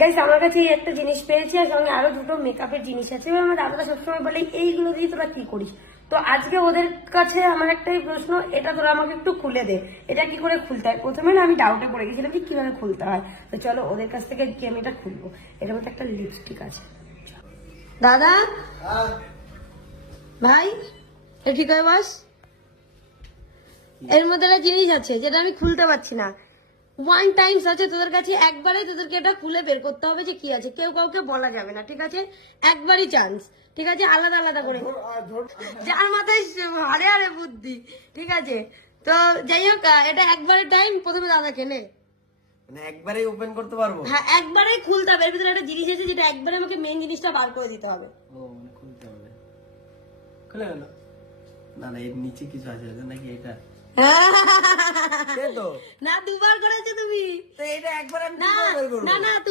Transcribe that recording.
Guys আমার কাছে এই একটা জিনিস পেয়েছি, আর সঙ্গে আরো দুটো মেকআপের জিনিস আছে। এবার আমার দাদাটা সবসময় বলে এইগুলো দিয়ে তোরা কি করিস। তো আজকে ওদের কাছে আমার একটাই প্রশ্ন, এটা তোরা আমাকে একটু খুলে দে, এটা কি করে খুলতে হয়। প্রথমে না আমি ডাউটে পড়ে গেছিলাম যে কিভাবে খুলতে হয়। তো চলো ওদের কাছ থেকে কি আমি এটা খুলবো। এটার মধ্যে একটা লিপস্টিক আছে। দাদা ভাই এটা ঠিক হয় বাস, এর মধ্যে একটা জিনিস আছে যেটা আমি খুলতে পারছি না। ওয়ান টাইমস আছে তোদের কাছে, একবারে তোদেরকে এটা খুলে বের করতে হবে যে কি আছে। কেউ কাউকে বলা যাবে না, ঠিক আছে? একবারই চান্স, ঠিক আছে? আলাদা আলাদা করে, যার মাথায় হারে হারে বুদ্ধি, ঠিক আছে? তো যাই হোক, এটা একবারে টাইম। প্রথমে দাদা কেনে মানে একবারেই ওপেন করতে পারবো? হ্যাঁ একবারেই খুলতে হবে। এর ভিতরে একটা জিনিস আছে যেটা একবারে আমাকে মেন জিনিসটা বার করে দিতে হবে। ও মানে খুলতে হবে, খুলে গেল। না না, এর নিচে কিছু আছে নাকি? এটা তো না দুবার করেছো তুমি। তো এটা একবার আমি না কিভাবে বের করবো? না না তুমি